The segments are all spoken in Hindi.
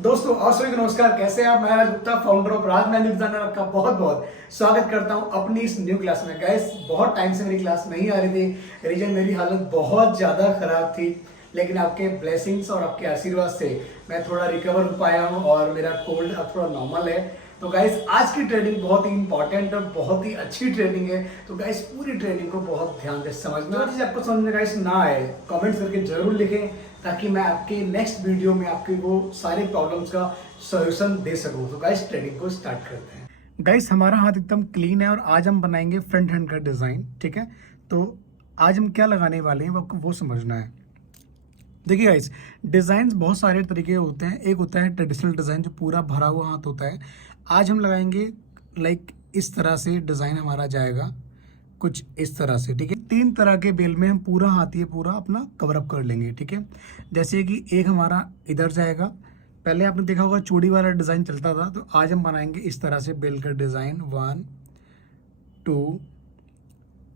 दोस्तों और सभी को नमस्कार। कैसे हैं आप? मैं Raj Gupta, founder of Raj magic designer, आपका बहुत बहुत स्वागत करता हूं अपनी इस न्यू क्लास में। गाइस, बहुत टाइम से मेरी क्लास नहीं आ रही थी, रीजन मेरी हालत बहुत ज़्यादा खराब थी, लेकिन आपके ब्लेसिंग्स और आपके आशीर्वाद से मैं थोड़ा रिकवर हो पाया हूं और मेरा कोल्ड अब थोड़ा नॉर्मल है। तो गाइस, आज की ट्रेनिंग बहुत ही इंपॉर्टेंट और बहुत ही अच्छी ट्रेनिंग है। तो गाइस, पूरी ट्रेनिंग को बहुत ध्यान से समझना। जो चीज़ आपको समझ में गाइस ना आए, कमेंट्स करके जरूर लिखें, ताकि मैं आपके नेक्स्ट वीडियो में आपके वो सारे प्रॉब्लम्स का सॉल्यूशन दे सकूं। तो गाइस, ट्रेनिंग को स्टार्ट करते हैं। गाइस, हमारा हाथ एकदम क्लीन है और आज हम बनाएंगे फ्रंट हैंड का डिज़ाइन। ठीक है, तो आज हम क्या लगाने वाले हैं आपको वो समझना है। देखिए गाइस, डिज़ाइन बहुत सारे तरीके के होते हैं। एक होता है ट्रेडिशनल डिज़ाइन जो पूरा भरा हुआ हाथ होता है। आज हम लगाएंगे लाइक इस तरह से डिज़ाइन हमारा जाएगा, कुछ इस तरह से। ठीक है, 3 तरह के बेल में हम पूरा हाथ ये पूरा अपना कवर अप कर लेंगे। ठीक है, जैसे कि एक हमारा इधर जाएगा। पहले आपने देखा होगा चूड़ी वाला डिज़ाइन चलता था, तो आज हम बनाएंगे इस तरह से बेल का डिज़ाइन 1 2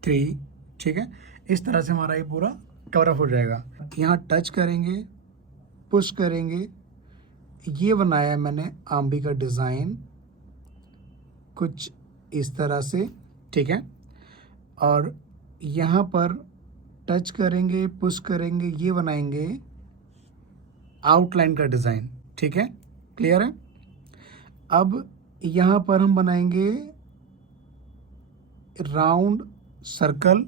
3। ठीक है, इस तरह से हमारा ये पूरा कवर अप हो जाएगा। यहाँ टच करेंगे, पुश करेंगे, ये बनाया है मैंने आंबी का डिज़ाइन कुछ इस तरह से। ठीक है, और यहाँ पर टच करेंगे, पुश करेंगे, ये बनाएंगे आउटलाइन का डिज़ाइन। ठीक है, क्लियर है। अब यहाँ पर हम बनाएंगे राउंड सर्कल।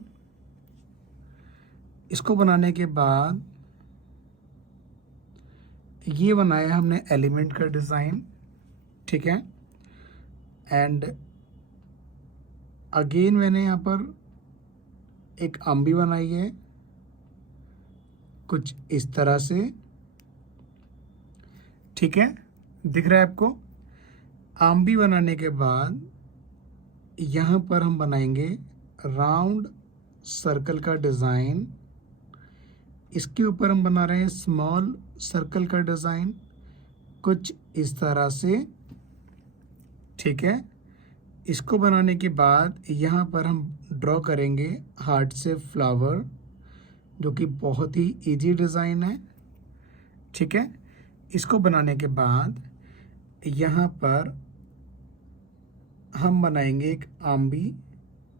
इसको बनाने के बाद ये बनाया हमने एलिमेंट का डिज़ाइन। ठीक है, एंड अगेन मैंने यहाँ पर एक आंबी बनाई है कुछ इस तरह से। ठीक है, दिख रहा है आपको। आंबी बनाने के बाद यहाँ पर हम बनाएंगे राउंड सर्कल का डिज़ाइन। इसके ऊपर हम बना रहे हैं स्मॉल सर्कल का डिज़ाइन कुछ इस तरह से। ठीक है, इसको बनाने के बाद यहाँ पर हम ड्रॉ करेंगे हार्ट से फ्लावर, जो कि बहुत ही इजी डिज़ाइन है। ठीक है, इसको बनाने के बाद यहाँ पर हम बनाएंगे एक आंबी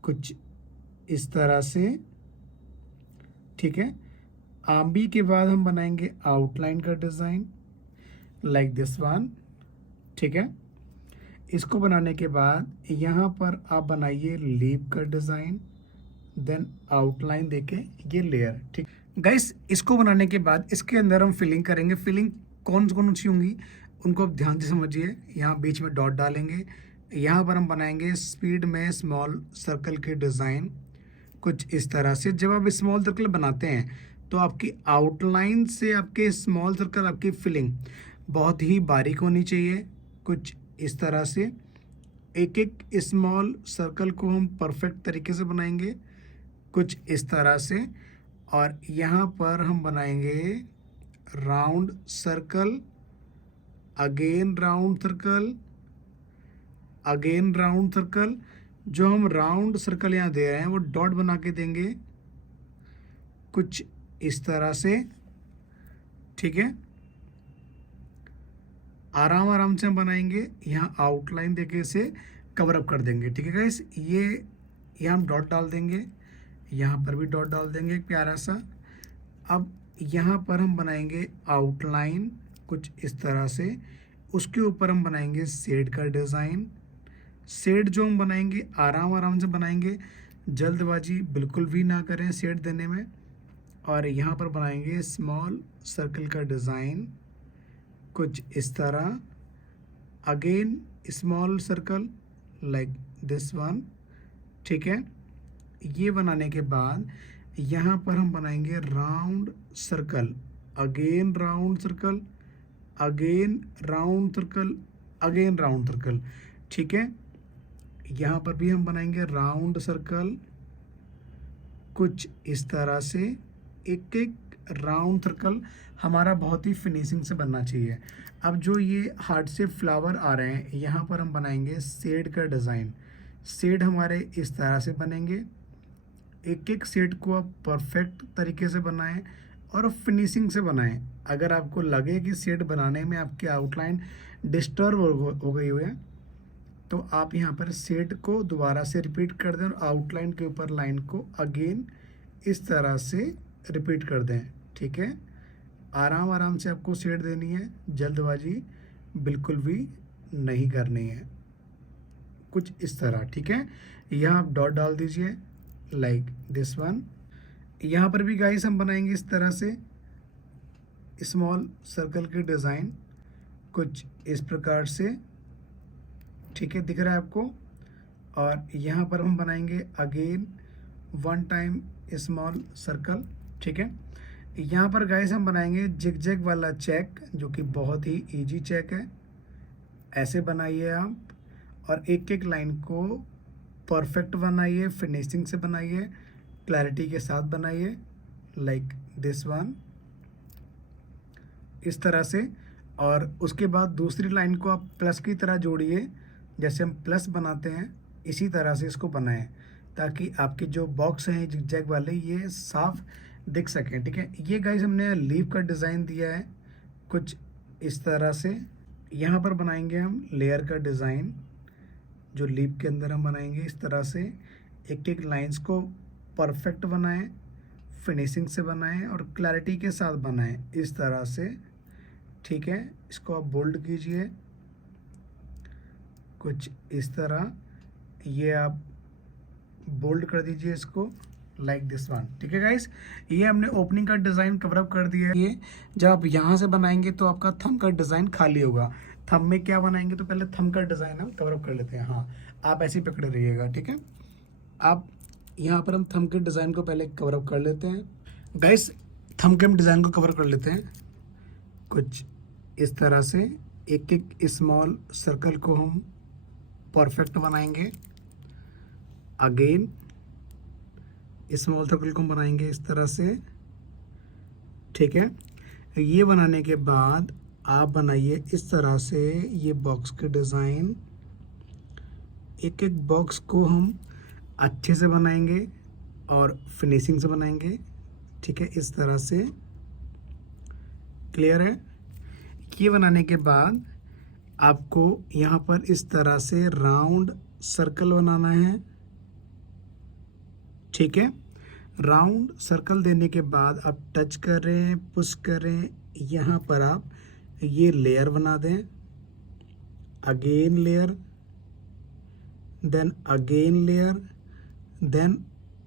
कुछ इस तरह से। ठीक है, आंबी के बाद हम बनाएंगे आउटलाइन का डिज़ाइन लाइक दिस वन। ठीक है, इसको बनाने के बाद यहाँ पर आप बनाइए लीफ का डिज़ाइन, देन आउटलाइन देके ये लेयर। ठीक गाइस, इसको बनाने के बाद इसके अंदर हम फिलिंग करेंगे। फिलिंग कौन कौन सी होंगी उनको आप ध्यान से समझिए। यहाँ बीच में डॉट डालेंगे, यहाँ पर हम बनाएंगे स्पीड में स्मॉल सर्कल के डिज़ाइन कुछ इस तरह से। जब आप स्मॉल सर्कल बनाते हैं तो आपकी आउटलाइन से आपके स्मॉल सर्कल, आपकी फिलिंग बहुत ही बारीक होनी चाहिए कुछ इस तरह से। एक एक स्मॉल सर्कल को हम परफेक्ट तरीके से बनाएंगे कुछ इस तरह से। और यहाँ पर हम बनाएंगे round circle, again round circle, again round circle. जो हम राउंड सर्कल यहाँ दे रहे हैं वो डॉट बना के देंगे कुछ इस तरह से। ठीक है, आराम आराम से हम बनाएंगे। यहाँ आउटलाइन देके इसे कवर अप कर देंगे। ठीक है गाइस, ये यहाँ हम डॉट डाल देंगे, यहाँ पर भी डॉट डाल देंगे एक प्यारा सा। अब यहाँ पर हम बनाएंगे आउटलाइन कुछ इस तरह से। उसके ऊपर हम बनाएंगे शेड का डिज़ाइन। शेड जो हम बनाएंगे आराम आराम से बनाएंगे, जल्दबाजी बिल्कुल भी ना करें शेड देने में। और यहाँ पर बनाएंगे स्मॉल सर्कल का डिज़ाइन कुछ इस तरह, again small circle like this one. ठीक है, ये बनाने के बाद यहाँ पर हम बनाएंगे round circle, again round circle, again round circle, again round circle. ठीक है, यहाँ पर भी हम बनाएंगे राउंड सर्कल कुछ इस तरह से। एक एक राउंड सर्कल हमारा बहुत ही फिनिशिंग से बनना चाहिए। अब जो ये हार्ट से फ्लावर आ रहे हैं, यहाँ पर हम बनाएंगे शेड का डिज़ाइन। शेड हमारे इस तरह से बनेंगे। एक एक शेड को आप परफेक्ट तरीके से बनाएं और फिनिशिंग से बनाएं। अगर आपको लगे कि शेड बनाने में आपकी आउटलाइन डिस्टर्ब हो गई हुई है, तो आप यहाँ पर शेड को दोबारा से रिपीट कर दें और आउटलाइन के ऊपर लाइन को अगेन इस तरह से रिपीट कर दें। ठीक है, आराम आराम से आपको शेड देनी है, जल्दबाजी बिल्कुल भी नहीं करनी है, कुछ इस तरह। ठीक है, यहाँ आप डॉट डाल दीजिए लाइक दिस वन। यहाँ पर भी गाइस हम बनाएंगे इस तरह से स्मॉल सर्कल की डिज़ाइन कुछ इस प्रकार से। ठीक है, दिख रहा है आपको। और यहाँ पर हम बनाएंगे again one time small circle. ठीक है, यहाँ पर गाइस हम बनाएंगे जिग-जैग वाला चेक, जो कि बहुत ही इजी चेक है। ऐसे बनाइए आप, और एक एक लाइन को परफेक्ट बनाइए, फिनिशिंग से बनाइए, क्लैरिटी के साथ बनाइए लाइक दिस वन, इस तरह से। और उसके बाद दूसरी लाइन को आप प्लस की तरह जोड़िए, जैसे हम प्लस बनाते हैं इसी तरह से इसको बनाएं, ताकि आपके जो बॉक्स हैं जिग-जैग वाले ये साफ दिख सकें। ठीक है, ये गाइस हमने लीफ का डिज़ाइन दिया है कुछ इस तरह से। यहाँ पर बनाएंगे हम लेयर का डिज़ाइन, जो लीफ के अंदर हम बनाएंगे इस तरह से। एक एक लाइंस को परफेक्ट बनाएं, फिनिशिंग से बनाएं और क्लैरिटी के साथ बनाएं इस तरह से। ठीक है, इसको आप बोल्ड कीजिए कुछ इस तरह, ये आप बोल्ड कर दीजिए इसको लाइक दिस वन। ठीक है गाइस, ये हमने ओपनिंग का डिज़ाइन कवर अप कर दिया है। ये जब आप यहाँ से बनाएंगे तो आपका थंब का डिज़ाइन खाली होगा। थंब में क्या बनाएंगे, तो पहले थंब का डिज़ाइन हम कवर अप कर लेते हैं। हाँ, आप ऐसे ही पकड़े रहिएगा। ठीक है, आप यहाँ पर हम थंब के डिज़ाइन को पहले कवर अप कर लेते हैं। गाइस, थंब के हम डिज़ाइन को कवर कर लेते हैं कुछ इस तरह से। एक एक स्मॉल सर्कल को हम परफेक्ट बनाएंगे, अगेन स्मॉल सर्कल को बनाएंगे इस तरह से। ठीक है, ये बनाने के बाद आप बनाइए इस तरह से ये बॉक्स के डिज़ाइन। एक एक बॉक्स को हम अच्छे से बनाएंगे और फिनिशिंग से बनाएंगे। ठीक है, इस तरह से। क्लियर है? ये बनाने के बाद आपको यहाँ पर इस तरह से राउंड सर्कल बनाना है। ठीक है, राउंड सर्कल देने के बाद आप टच करें, पुश करें, यहाँ पर आप ये लेयर बना दें, again layer, then again layer, then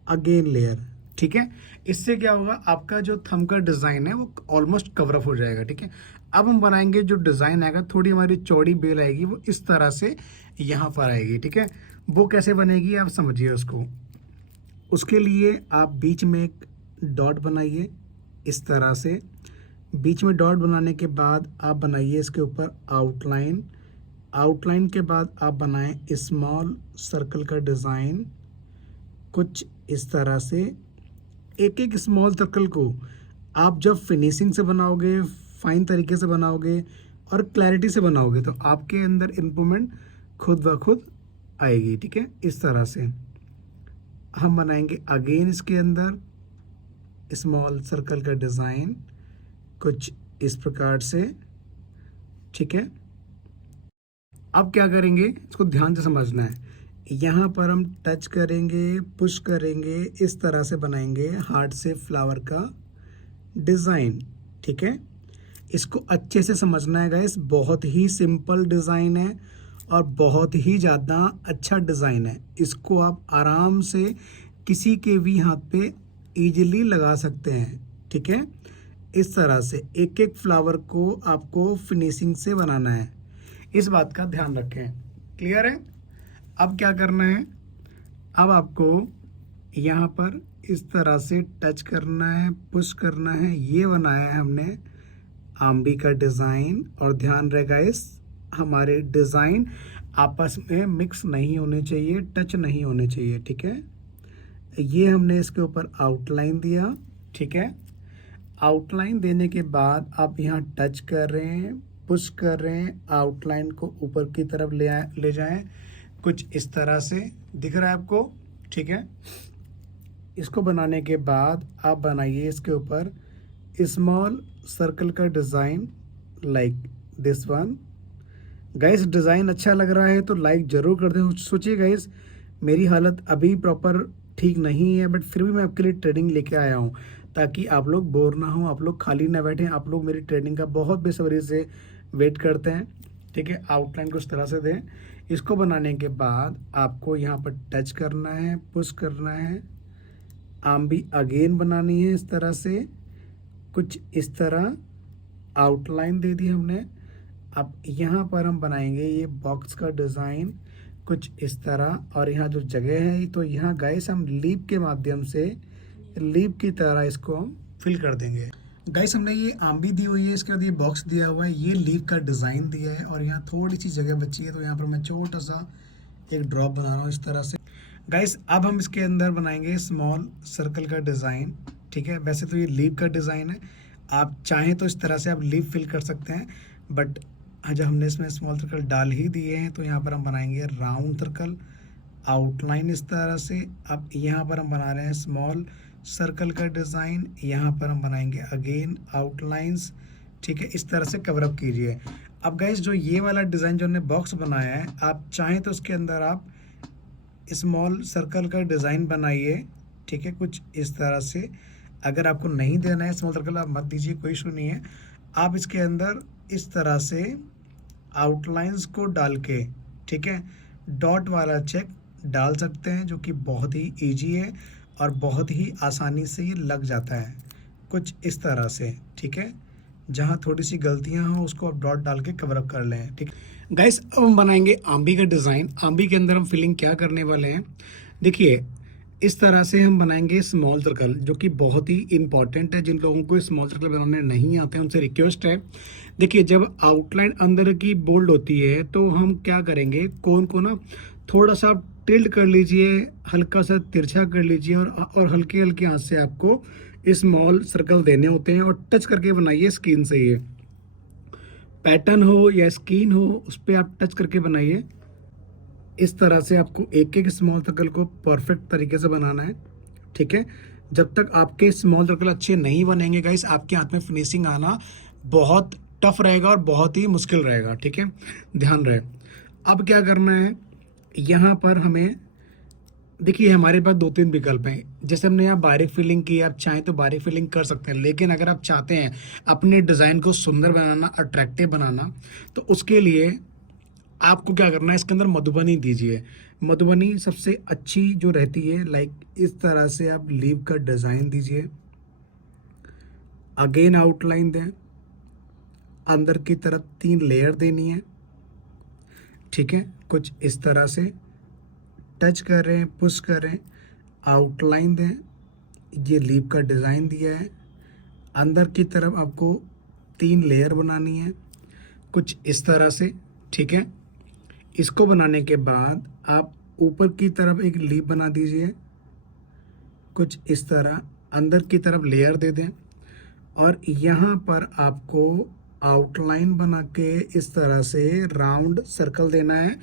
again layer. ठीक है, इससे क्या होगा, आपका जो थंब का डिज़ाइन है वो ऑलमोस्ट कवर अप हो जाएगा। ठीक है, अब हम बनाएंगे जो डिज़ाइन आएगा, थोड़ी हमारी चौड़ी बेल आएगी, वो इस तरह से यहाँ पर आएगी। ठीक है, वो कैसे बनेगी आप समझिए उसको। उसके लिए आप बीच में एक डॉट बनाइए इस तरह से। बीच में डॉट बनाने के बाद आप बनाइए इसके ऊपर आउटलाइन। आउटलाइन के बाद आप बनाएं स्मॉल सर्कल का डिज़ाइन कुछ इस तरह से। एक एक स्मॉल सर्कल को आप जब फिनिशिंग से बनाओगे, फाइन तरीके से बनाओगे और क्लैरिटी से बनाओगे, तो आपके अंदर इम्प्रूवमेंट खुद ब खुद आएगी। ठीक है, इस तरह से हम बनाएंगे अगेन इसके अंदर स्मॉल सर्कल का डिज़ाइन कुछ इस प्रकार से। ठीक है, अब क्या करेंगे, इसको ध्यान से समझना है। यहाँ पर हम टच करेंगे, पुश करेंगे, इस तरह से बनाएंगे हार्ट से फ्लावर का डिज़ाइन। ठीक है, इसको अच्छे से समझना है गाइस, बहुत ही सिंपल डिज़ाइन है और बहुत ही ज़्यादा अच्छा डिज़ाइन है। इसको आप आराम से किसी के भी हाथ पे इजीली लगा सकते हैं। ठीक है, इस तरह से एक एक फ्लावर को आपको फिनिशिंग से बनाना है, इस बात का ध्यान रखें। क्लियर है? अब क्या करना है, अब आपको यहाँ पर इस तरह से टच करना है, पुश करना है। ये बनाया है हमने आम्बी का डिज़ाइन, और ध्यान रहेगा इस हमारे डिज़ाइन आपस में मिक्स नहीं होने चाहिए, टच नहीं होने चाहिए। ठीक है, ये हमने इसके ऊपर आउटलाइन दिया। ठीक है, आउटलाइन देने के बाद आप यहाँ टच कर रहे हैं, पुश कर रहे हैं, आउटलाइन को ऊपर की तरफ ले जाएं कुछ इस तरह से। दिख रहा है आपको? ठीक है, इसको बनाने के बाद आप बनाइए इसके ऊपर स्मॉल सर्कल का design like this one. Guys design अच्छा लग रहा है तो लाइक ज़रूर कर दें। सोचिए गाइस, मेरी हालत अभी प्रॉपर ठीक नहीं है, बट फिर भी मैं आपके लिए ट्रेनिंग लेके आया हूँ ताकि आप लोग बोर ना हो, आप लोग खाली ना बैठें। आप लोग मेरी ट्रेनिंग का बहुत बेसब्री से वेट करते हैं, ठीक है। आउटलाइन कुछ तरह से दें। इसको बनाने के बाद आपको यहाँ पर टच करना है, पुश करना है, आर्म भी अगेन बनानी है इस तरह से, कुछ इस तरह आउटलाइन दे दी हमने। अब यहाँ पर हम बनाएंगे ये बॉक्स का डिज़ाइन कुछ इस तरह, और यहाँ जो जगह है तो यहाँ गाइस हम लीप के माध्यम से लीप की तरह इसको हम फिल कर देंगे। गाइस हमने ये आम भी दी हुई है, इसके बाद ये बॉक्स दिया हुआ है, ये लीप का डिज़ाइन दिया है, और यहाँ थोड़ी सी जगह बची है तो यहाँ पर मैं छोटा सा एक ड्रॉप बना रहा हूँ इस तरह से। गाइस अब हम इसके अंदर बनाएंगे स्मॉल सर्कल का डिज़ाइन, ठीक है। वैसे तो ये लीप का डिज़ाइन है, आप चाहें तो इस तरह से आप लीप फिल कर सकते हैं, बट जब हमने इसमें स्मॉल सर्कल डाल ही दिए हैं तो यहाँ पर हम बनाएंगे राउंड सर्कल आउटलाइन इस तरह से। अब यहाँ पर हम बना रहे हैं स्मॉल सर्कल का डिज़ाइन, यहाँ पर हम बनाएंगे अगेन आउटलाइंस, ठीक है। इस तरह से कवर अप कीजिए। अब गाइस जो ये वाला डिज़ाइन जो हमने बॉक्स बनाया है, आप चाहें तो उसके अंदर आप स्मॉल सर्कल का डिज़ाइन बनाइए, ठीक है, कुछ इस तरह से। अगर आपको नहीं देना है स्मॉल सर्कल, आप मत दीजिए, कोई इशू नहीं है। आप इसके अंदर इस तरह से आउटलाइंस को डाल के, ठीक है, डॉट वाला चेक डाल सकते हैं, जो कि बहुत ही इजी है और बहुत ही आसानी से ये लग जाता है, कुछ इस तरह से, ठीक है। जहाँ थोड़ी सी गलतियाँ हों उसको आप डॉट डाल के कवर अप कर लें, ठीक। गाइस अब हम बनाएंगे आंबी का डिज़ाइन। आंबी के अंदर हम फिलिंग क्या करने वाले हैं, देखिए इस तरह से हम बनाएंगे स्मॉल सर्कल, जो कि बहुत ही इंपॉर्टेंट है। जिन लोगों को स्मॉल सर्कल बनाने नहीं आते हैं उनसे रिक्वेस्ट है, देखिए जब आउटलाइन अंदर की बोल्ड होती है तो हम क्या करेंगे, कोन को ना थोड़ा सा टिल्ट कर लीजिए, हल्का सा तिरछा कर लीजिए, और हल्के हल्के हाथ से आपको स्मॉल सर्कल देने होते हैं, और टच करके बनाइए स्किन से। ये पैटर्न हो या स्किन हो उस पर आप टच करके बनाइए। इस तरह से आपको एक एक स्मॉल सर्कल को परफेक्ट तरीके से बनाना है, ठीक है। जब तक आपके स्मॉल सर्कल अच्छे नहीं बनेंगे गाइस, आपके हाथ में फिनिशिंग आना बहुत टफ रहेगा और बहुत ही मुश्किल रहेगा, ठीक है, ध्यान रहे। अब क्या करना है, यहाँ पर हमें देखिए हमारे पास 2-3 विकल्प हैं। जैसे हमने यहाँ बारीक फिलिंग की, आप चाहें तो बारीक फिलिंग कर सकते हैं, लेकिन अगर आप चाहते हैं अपने डिज़ाइन को सुंदर बनाना, अट्रैक्टिव बनाना, तो उसके लिए आपको क्या करना है, इसके अंदर मधुबनी दीजिए। मधुबनी सबसे अच्छी जो रहती है, लाइक इस तरह से आप लीव का डिज़ाइन दीजिए, अगेन आउटलाइन दें, अंदर की तरफ 3 लेयर देनी है, ठीक है, कुछ इस तरह से टच कर रहे हैं, पुश कर रहे हैं, आउटलाइन दें, ये लीव का डिज़ाइन दिया है, अंदर की तरफ आपको 3 लेयर बनानी है, कुछ इस तरह से, ठीक है। इसको बनाने के बाद आप ऊपर की तरफ एक लीफ बना दीजिए, कुछ इस तरह, अंदर की तरफ लेयर दे दें, और यहाँ पर आपको आउटलाइन बना के इस तरह से राउंड सर्कल देना है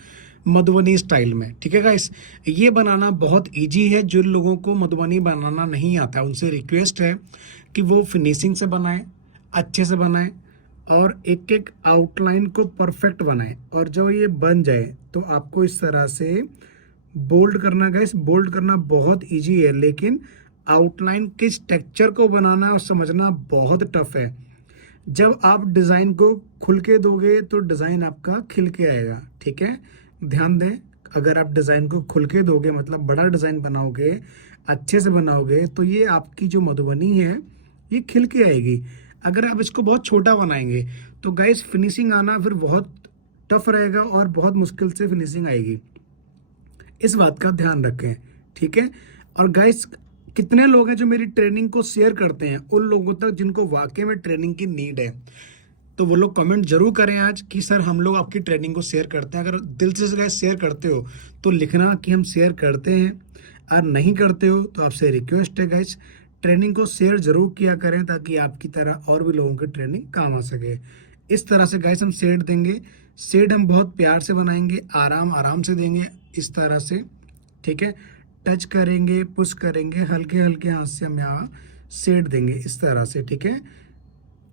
मधुबनी स्टाइल में, ठीक है गाइस। ये बनाना बहुत इजी है। जो लोगों को मधुबनी बनाना नहीं आता उनसे रिक्वेस्ट है कि वो फिनिशिंग से बनाएं, अच्छे से बनाएं, और एक एक आउटलाइन को परफेक्ट बनाएं। और जब ये बन जाए तो आपको इस तरह से बोल्ड करना, गाइस बोल्ड करना बहुत इजी है, लेकिन आउटलाइन के स्ट्रक्चर को बनाना और समझना बहुत टफ है। जब आप डिज़ाइन को खुल के दोगे तो डिज़ाइन आपका खिल के आएगा, ठीक है, ध्यान दें। अगर आप डिज़ाइन को खुल के दोगे, मतलब बड़ा डिज़ाइन बनाओगे, अच्छे से बनाओगे, तो ये आपकी जो मधुबनी है ये खिल के आएगी। अगर आप इसको बहुत छोटा बनाएंगे तो गाइस फिनिशिंग आना फिर बहुत टफ रहेगा और बहुत मुश्किल से फिनिशिंग आएगी। इस बात का ध्यान रखें, ठीक है। और गाइस कितने लोग हैं जो मेरी ट्रेनिंग को शेयर करते हैं उन लोगों तक जिनको वाकई में ट्रेनिंग की नीड है, तो वो लोग कमेंट जरूर करें आज कि सर हम लोग आपकी ट्रेनिंग को शेयर करते हैं। अगर दिल से गाइस शेयर करते हो तो लिखना कि हम शेयर करते हैं, और नहीं करते हो तो आपसे रिक्वेस्ट है गाइस ट्रेनिंग को शेयर जरूर किया करें, ताकि आपकी तरह और भी लोगों की ट्रेनिंग काम आ सके। इस तरह से गाइस हम शेड देंगे। शेड हम बहुत प्यार से बनाएंगे, आराम से देंगे इस तरह से, ठीक है। टच करेंगे, पुश करेंगे, हल्के हल्के हाथ से हम यहाँ शेड देंगे इस तरह से, ठीक है।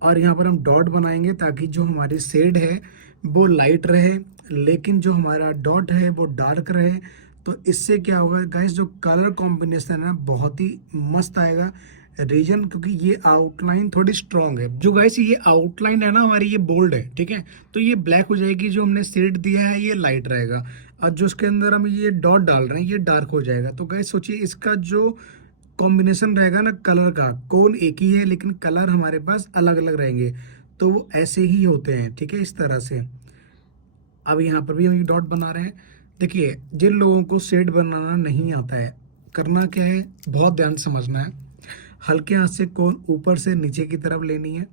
और यहाँ पर हम डॉट बनाएंगे ताकि जो हमारी शेड है वो लाइट रहे, लेकिन जो हमारा डॉट है वो डार्क रहे। तो इससे क्या होगा गाइस, जो कलर कॉम्बिनेशन है ना बहुत ही मस्त आएगा रीजन, क्योंकि ये आउटलाइन थोड़ी स्ट्रांग है। जो गाइस ये आउटलाइन है ना हमारी, ये बोल्ड है, ठीक है, तो ये ब्लैक हो जाएगी। जो हमने शेड दिया है ये लाइट रहेगा, और जो उसके अंदर हम ये डॉट डाल रहे हैं ये डार्क हो जाएगा। तो गाइस सोचिए इसका जो कॉम्बिनेशन रहेगा ना कलर का, कोन एक ही है लेकिन कलर हमारे पास अलग अलग रहेंगे, तो वो ऐसे ही होते हैं, ठीक है, इस तरह से। अब यहाँ पर भी हम ये डॉट बना रहे हैं। देखिए जिन लोगों को शेड बनाना नहीं आता है, करना क्या है, बहुत ध्यान से समझना है। हल्के हाथ से कोन ऊपर से नीचे की तरफ लेनी है,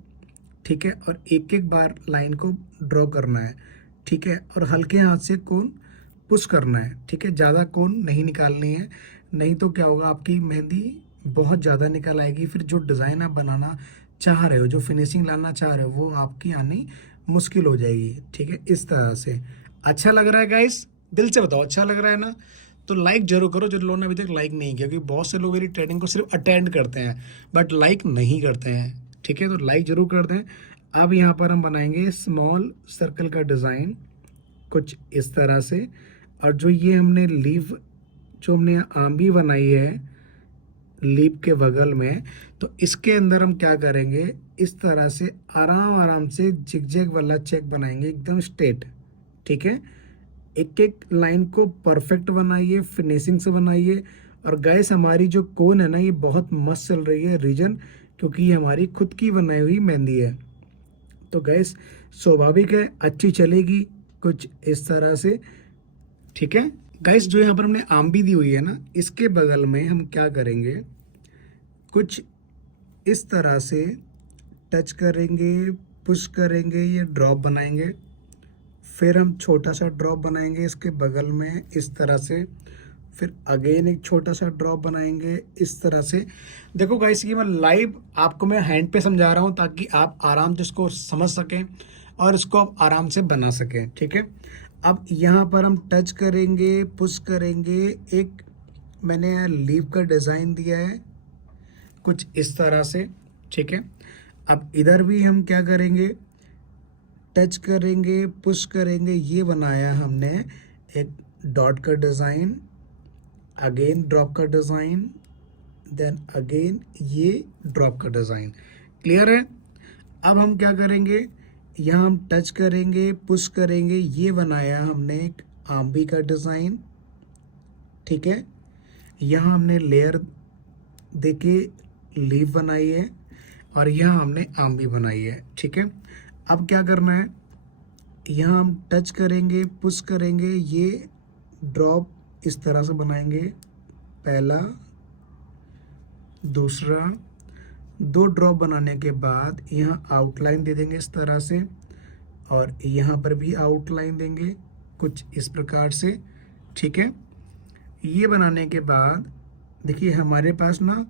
ठीक है, और एक एक बार लाइन को ड्रॉ करना है, ठीक है, और हल्के हाथ से कोन पुश करना है, ठीक है, ज़्यादा कोन नहीं निकालनी है, नहीं तो क्या होगा आपकी मेहंदी बहुत ज़्यादा निकल आएगी। फिर जो डिज़ाइन आप बनाना चाह रहे हो, जो फिनिशिंग लाना चाह रहे हो, वो आपकी आनी मुश्किल हो जाएगी, ठीक है, इस तरह से। अच्छा लग रहा है गाइस? दिल से बताओ अच्छा लग रहा है ना? तो लाइक जरूर करो जो लोगों ने अभी तक लाइक नहीं किया, क्योंकि बहुत से लोग मेरी ट्रेनिंग को सिर्फ अटेंड करते हैं बट लाइक नहीं करते हैं, ठीक है, तो लाइक जरूर कर दें। अब यहाँ पर हम बनाएंगे स्मॉल सर्कल का डिज़ाइन कुछ इस तरह से, और जो ये हमने लीव, जो हमने आंबी बनाई है लीप के बगल में, तो इसके अंदर हम क्या करेंगे, इस तरह से आराम आराम से जिगजैग वाला चेक बनाएंगे एकदम स्ट्रेट, ठीक है। एक एक लाइन को परफेक्ट बनाइए, फिनिशिंग से बनाइए। और गैस हमारी जो कोन है ना ये बहुत मस्त चल रही है रीजन, क्योंकि ये हमारी खुद की बनाई हुई मेहंदी है, तो गैस स्वाभाविक है अच्छी चलेगी कुछ इस तरह से, ठीक है। गाइस जो यहाँ पर हमने आंबी दी हुई है ना, इसके बगल में हम क्या करेंगे, कुछ इस तरह से टच करेंगे, पुश करेंगे, ये ड्रॉप बनाएंगे। फिर हम छोटा सा ड्रॉप बनाएंगे इसके बगल में इस तरह से, फिर अगेन एक छोटा सा ड्रॉप बनाएंगे इस तरह से। देखो गाइस ये मैं लाइव आपको मैं हैंड पे समझा रहा हूँ ताकि आप आराम से इसको समझ सकें और इसको आप आराम से बना सकें, ठीक है। अब यहाँ पर हम टच करेंगे, पुश करेंगे, एक मैंने लीव का डिज़ाइन दिया है कुछ इस तरह से, ठीक है। अब इधर भी हम क्या करेंगे, टच करेंगे, पुश करेंगे, ये बनाया हमने एक डॉट का डिज़ाइन, अगेन ड्रॉप का डिज़ाइन, देन अगेन ये ड्रॉप का डिज़ाइन। क्लियर है? अब हम क्या करेंगे, यहाँ हम टच करेंगे, पुश करेंगे, ये बनाया हमने एक आंबी का डिज़ाइन, ठीक है। यहाँ हमने लेयर देके लीफ बनाई है और यहाँ हमने आंबी बनाई है, ठीक है। अब क्या करना है, यहाँ हम टच करेंगे, पुश करेंगे, ये ड्रॉप इस तरह से बनाएंगे, पहला, दूसरा, दो ड्रॉप बनाने के बाद यहाँ आउटलाइन दे देंगे इस तरह से, और यहाँ पर भी आउटलाइन देंगे कुछ इस प्रकार से, ठीक है। ये बनाने के बाद देखिए हमारे पास ना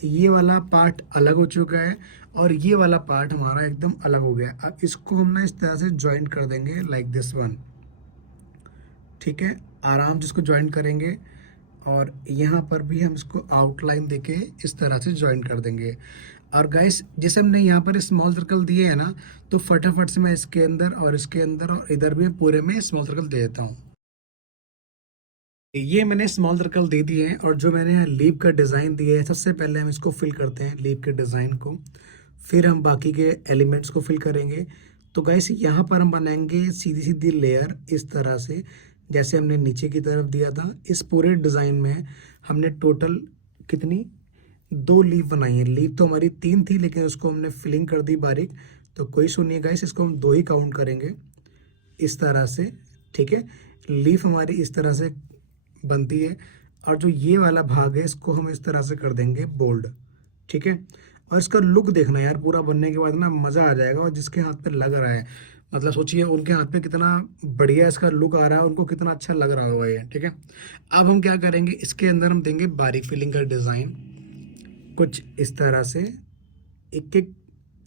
ये वाला पार्ट अलग हो चुका है और ये वाला पार्ट हमारा एकदम अलग हो गया। अब इसको हम ना इस तरह से ज्वाइंट कर देंगे लाइक दिस वन, ठीक है, आराम से इसको ज्वाइंट करेंगे और यहाँ पर भी हम इसको आउटलाइन देके इस तरह से ज्वाइंट कर देंगे। और गाइस जैसे हमने यहाँ पर स्मॉल सर्कल दिए हैं ना, तो फटाफट से मैं इसके अंदर और इसके अंदर और इधर भी पूरे में स्मॉल सर्कल दे देता हूँ। ये मैंने स्मॉल सर्कल दे दिए हैं और जो मैंने यहाँ लीव का डिज़ाइन दिया है, सबसे पहले हम इसको फिल करते हैं लीव के डिज़ाइन को, फिर हम बाकी के एलिमेंट्स को फिल करेंगे। तो गाइस यहाँ पर हम बनाएंगे सीधी सीधी लेयर इस तरह से, जैसे हमने नीचे की तरफ दिया था। इस पूरे डिज़ाइन में हमने टोटल कितनी, 2 लीफ बनाई है। लीफ तो हमारी 3 थी लेकिन उसको हमने फिलिंग कर दी बारीक, तो कोई सुनिए गाइस, इसको हम 2 ही काउंट करेंगे इस तरह से, ठीक है। लीफ हमारी इस तरह से बनती है और जो ये वाला भाग है इसको हम इस तरह से कर देंगे बोल्ड, ठीक है। और इसका लुक देखना यार, पूरा बनने के बाद ना मज़ा आ जाएगा। और जिसके हाथ पे लग रहा है, मतलब सोचिए उनके हाथ पे कितना बढ़िया इसका लुक आ रहा है, उनको कितना अच्छा लग रहा होगा ये, ठीक है। अब हम क्या करेंगे, इसके अंदर हम देंगे बारीक फिलिंग का डिज़ाइन कुछ इस तरह से, एक एक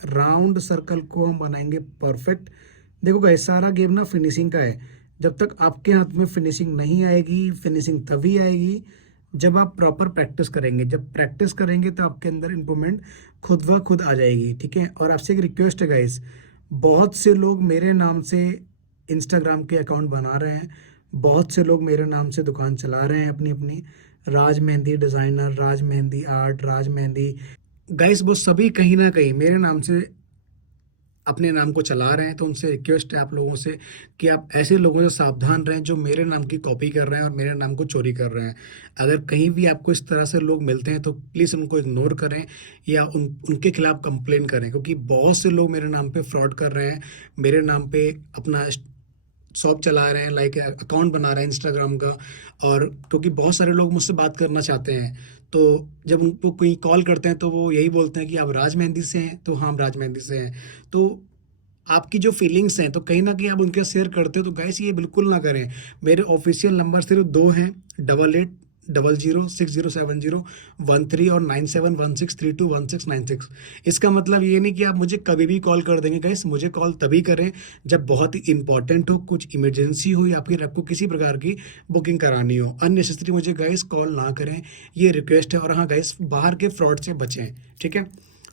राउंड सर्कल को हम बनाएंगे परफेक्ट। देखो गाइस सारा गेम ना फिनिशिंग का है, जब तक आपके हाथ में फिनिशिंग नहीं आएगी, फिनिशिंग तभी आएगी जब आप प्रॉपर प्रैक्टिस करेंगे, जब प्रैक्टिस करेंगे तो आपके अंदर इम्प्रूवमेंट खुद ब खुद आ जाएगी, ठीक है। और आपसे एक रिक्वेस्ट है गाइस, बहुत से लोग मेरे नाम से इंस्टाग्राम के अकाउंट बना रहे हैं, बहुत से लोग मेरे नाम से दुकान चला रहे हैं अपनी अपनी, राज मेहंदी डिज़ाइनर, राज मेहंदी आर्ट, राज मेहंदी। गाइस वो सभी कहीं ना कहीं मेरे नाम से अपने नाम को चला रहे हैं। तो उनसे रिक्वेस्ट है आप लोगों से कि आप ऐसे लोगों से सावधान रहें जो मेरे नाम की कॉपी कर रहे हैं और मेरे नाम को चोरी कर रहे हैं। अगर कहीं भी आपको इस तरह से लोग मिलते हैं तो प्लीज़ उनको इग्नोर करें या उनके खिलाफ कंप्लेन करें, क्योंकि बहुत से लोग मेरे नाम पे फ्रॉड कर रहे हैं, मेरे नाम पे अपना शॉप चला रहे हैं, लाइक अकाउंट बना रहे हैं इंस्टाग्राम का। और क्योंकि बहुत सारे लोग मुझसे बात करना चाहते हैं, तो जब उनको कोई कॉल करते हैं तो वो यही बोलते हैं कि आप राज मेहंदी से हैं, तो हाँ हम राज मेहंदी से हैं। तो आपकी जो फीलिंग्स हैं तो कहीं ना कहीं आप उनके शेयर करते हो, तो गाइस ये बिल्कुल ना करें। मेरे ऑफिशियल नंबर सिर्फ दो हैं, 88000701 और 9716321696। इसका मतलब ये नहीं कि आप मुझे कभी भी कॉल कर देंगे। गाइस मुझे कॉल तभी करें जब बहुत ही इंपॉर्टेंट हो, कुछ इमरजेंसी हो या फिर आपको किसी प्रकार की बुकिंग करानी हो। अननेसेसरी मुझे गाइस कॉल ना करें, ये रिक्वेस्ट है। और हाँ गाइस, बाहर के फ्रॉड से बचें, ठीक है।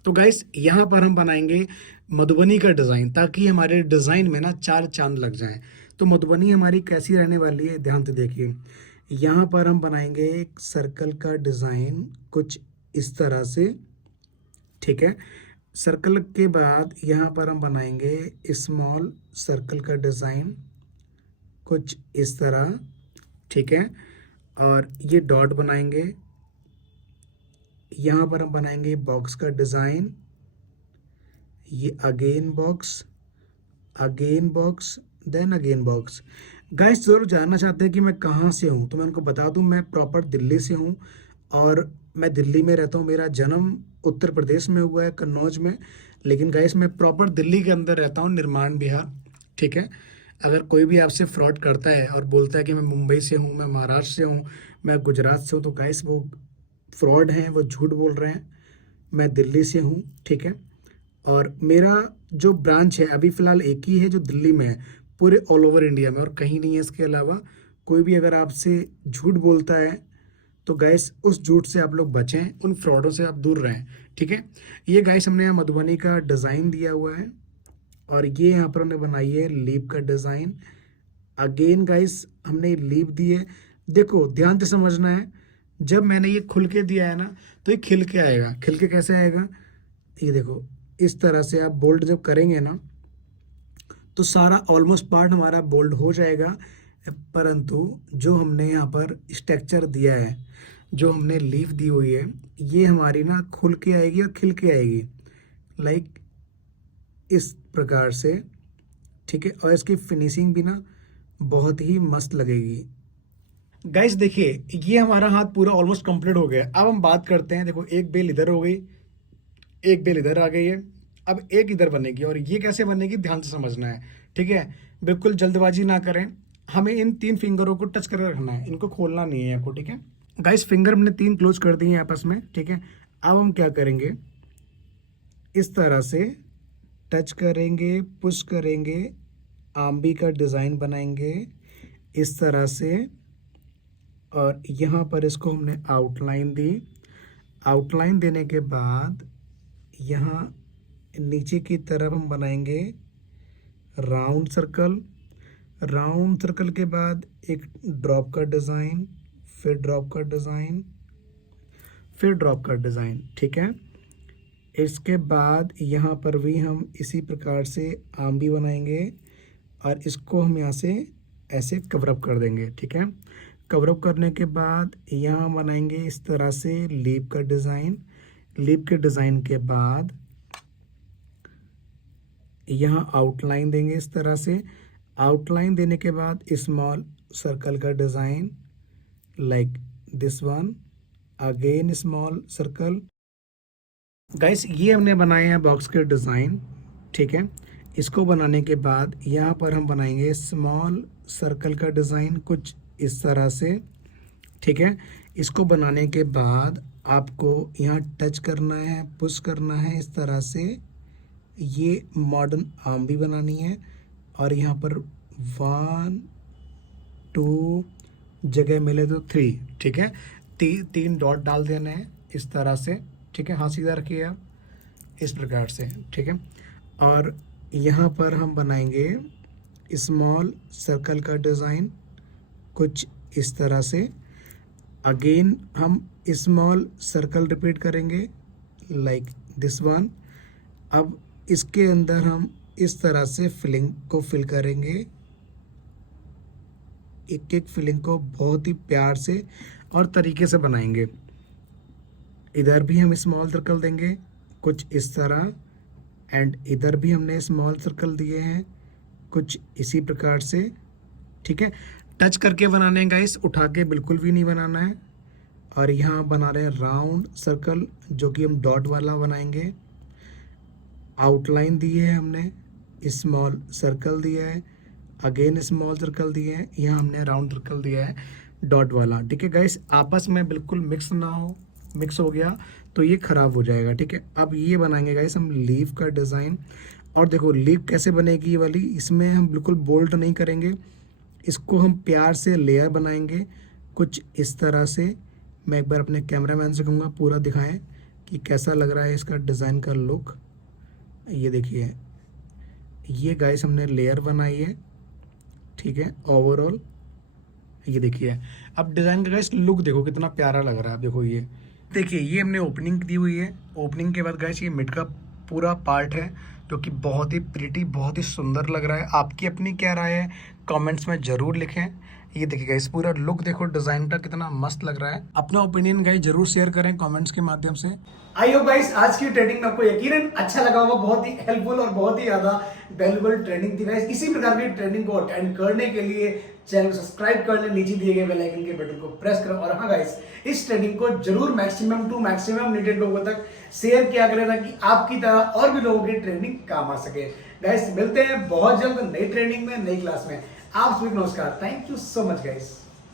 तो गाइस यहाँ पर हम बनाएंगे मधुबनी का डिज़ाइन, ताकि हमारे डिज़ाइन में ना चार चांद लग जाएं। तो मधुबनी हमारी कैसी रहने वाली है, ध्यान से देखिए। यहाँ पर हम बनाएंगे एक सर्कल का डिज़ाइन कुछ इस तरह से, ठीक है। सर्कल के बाद यहाँ पर हम बनाएंगे स्मॉल सर्कल का डिज़ाइन कुछ इस तरह, ठीक है। और ये डॉट बनाएंगे। यहाँ पर हम बनाएंगे बॉक्स का डिज़ाइन, ये again box, again box, then again box. Guys ज़रूर जानना चाहते हैं कि मैं कहाँ से हूँ, तो मैं उनको बता दूँ मैं प्रॉपर दिल्ली से हूँ। और मैं दिल्ली में रहता हूँ, मेरा जन्म उत्तर प्रदेश में हुआ है, कन्नौज में। लेकिन गाइस मैं प्रॉपर दिल्ली के अंदर रहता हूँ, निर्माण बिहार, ठीक है। अगर कोई भी आपसे फ्रॉड करता है और बोलता है कि मैं मुंबई से हूँ, मैं महाराष्ट्र से हूँ, मैं गुजरात से हूँ, तो गाइस वो फ्रॉड हैं, वो झूठ बोल रहे हैं। मैं दिल्ली से हूँ, ठीक है। और मेरा जो ब्रांच है अभी फ़िलहाल एक ही है जो दिल्ली में है, पूरे ऑल ओवर इंडिया में और कहीं नहीं है इसके अलावा। कोई भी अगर आपसे झूठ बोलता है तो गाइस उस झूठ से आप लोग बचें, उन फ्रॉडों से आप दूर रहें, ठीक है। ये गाइस हमने यहाँ मधुबनी का डिज़ाइन दिया हुआ है और ये यहाँ पर हमने बनाई है लीप का डिज़ाइन। अगेन गाइस हमने लीप दी है। देखो ध्यान से समझना है, जब मैंने ये खुल के दिया है ना तो ये खिल के आएगा। खिल के कैसे आएगा, ये देखो इस तरह से आप बोल्ड जब करेंगे ना तो सारा ऑलमोस्ट पार्ट हमारा बोल्ड हो जाएगा। परंतु जो हमने यहाँ पर स्ट्रक्चर दिया है, जो हमने लीफ दी हुई है, ये हमारी ना खुल के आएगी और खिल के आएगी, लाइक इस प्रकार से, ठीक है। और इसकी फिनिशिंग भी ना बहुत ही मस्त लगेगी। गाइस देखिए ये हमारा हाथ पूरा ऑलमोस्ट कंप्लीट हो गया। अब हम बात करते हैं, देखो एक बेल इधर हो गई, एक बेल इधर आ गई है, अब एक इधर बनेगी। और ये कैसे बनेगी ध्यान से समझना है, ठीक है। बिल्कुल जल्दबाजी ना करें, हमें इन तीन फिंगरों को टच करके रखना है, इनको खोलना नहीं है आपको, ठीक है। गाइस फिंगर हमने तीन क्लोज कर दिए हैं आपस में, ठीक है। अब हम क्या करेंगे, इस तरह से टच करेंगे, पुश करेंगे, आंबी का डिज़ाइन बनाएंगे इस तरह से। और यहाँ पर इसको हमने आउटलाइन दी। आउटलाइन देने के बाद यहाँ नीचे की तरफ हम बनाएंगे राउंड सर्कल। राउंड सर्कल के बाद एक ड्रॉप का डिज़ाइन, फिर ड्रॉप का डिज़ाइन, फिर ड्रॉप का डिज़ाइन, ठीक है। इसके बाद यहाँ पर भी हम इसी प्रकार से आंबी बनाएंगे और इसको हम यहाँ से ऐसे कवरअप कर देंगे, ठीक है। कवरअप करने के बाद यहाँ बनाएंगे इस तरह से लीप का डिज़ाइन। लीप के डिज़ाइन के बाद यहाँ आउटलाइन देंगे इस तरह से। आउटलाइन देने के बाद स्मॉल सर्कल का design like this one, again small circle. Guys ये हमने बनाए हैं बॉक्स के डिज़ाइन, ठीक है। इसको बनाने के बाद यहाँ पर हम बनाएंगे स्मॉल सर्कल का डिज़ाइन कुछ इस तरह से, ठीक है। इसको बनाने के बाद आपको यहाँ टच करना है, पुश करना है इस तरह से। ये मॉडर्न आर्म भी बनानी है और यहाँ पर 1 2 जगह मिले तो 3, ठीक है। तीन डॉट डाल देने हैं इस तरह से, ठीक है। हाथ सीधा रखिए आप इस प्रकार से, ठीक है। और यहाँ पर हम बनाएंगे स्मॉल सर्कल का डिज़ाइन कुछ इस तरह से। अगेन हम स्मॉल सर्कल रिपीट करेंगे लाइक दिस वन। अब इसके अंदर हम इस तरह से फिलिंग को फिल करेंगे, एक एक फिलिंग को बहुत ही प्यार से और तरीके से बनाएंगे। इधर भी हम स्मॉल सर्कल देंगे कुछ इस तरह, एंड इधर भी हमने स्मॉल सर्कल दिए हैं कुछ इसी प्रकार से, ठीक है। टच करके बनाने हैं गाइस, उठा के बिल्कुल भी नहीं बनाना है। और यहाँ बना रहे हैं राउंड सर्कल जो कि हम डॉट वाला बनाएंगे। आउटलाइन दी है हमने, स्मॉल सर्कल दिया है, अगेन स्मॉल सर्कल दिए हैं, यहाँ हमने राउंड सर्कल दिया है डॉट वाला, ठीक है गाइस। आपस में बिल्कुल मिक्स ना हो, मिक्स हो गया तो ये ख़राब हो जाएगा, ठीक है। अब ये बनाएंगे गाइस हम लीफ का डिज़ाइन। और देखो लीफ कैसे बनेगी ये वाली, इसमें हम बिल्कुल बोल्ड नहीं करेंगे, इसको हम प्यार से लेयर बनाएंगे कुछ इस तरह से। मैं एक बार अपने कैमरामैन से कहूँगा पूरा दिखाएं कि कैसा लग रहा है इसका डिज़ाइन का लुक। ये देखिए, ये गाइस हमने लेयर बनाई है, ठीक है। ओवरऑल ये देखिए, अब डिज़ाइन का गाइस लुक देखो कितना प्यारा लग रहा है। अब देखो ये देखिए, ये हमने ओपनिंग दी हुई है। ओपनिंग के बाद गाइस ये मिड का पूरा पार्ट है जो कि बहुत ही प्रिटी, बहुत ही सुंदर लग रहा है। आपकी अपनी क्या राय है कमेंट्स में ज़रूर लिखें। ये देखिए गाइस, पूरा लुक देखो डिज़ाइन का कितना मस्त लग रहा है। अपना ओपिनियन गाइस जरूर शेयर करें कमेंट्स के माध्यम से। आई होप गाइस आज की ट्रेनिंग में आपको यकीनन अच्छा लगा होगा, बहुत ही हेल्पफुल और बहुत ही ज्यादा वैल्यूबल ट्रेनिंग थी गाइस। इसी प्रकार की ट्रेनिंग को अटेंड करने के लिए चैनल को सब्सक्राइब कर लें, नीचे दिए गए बेल आइकन के बटन को प्रेस करो। और हाँ गाइस, इस ट्रेनिंग को जरूर मैक्सिमम टू मैक्सिमम नीडेड लोगों तक शेयर किया करें ताकि आपकी तरह और भी लोगों की ट्रेनिंग काम आ सके। गाइस मिलते हैं बहुत जल्द नई ट्रेनिंग में, नई क्लास में। आप सभी को नमस्कार, thank you so much guys.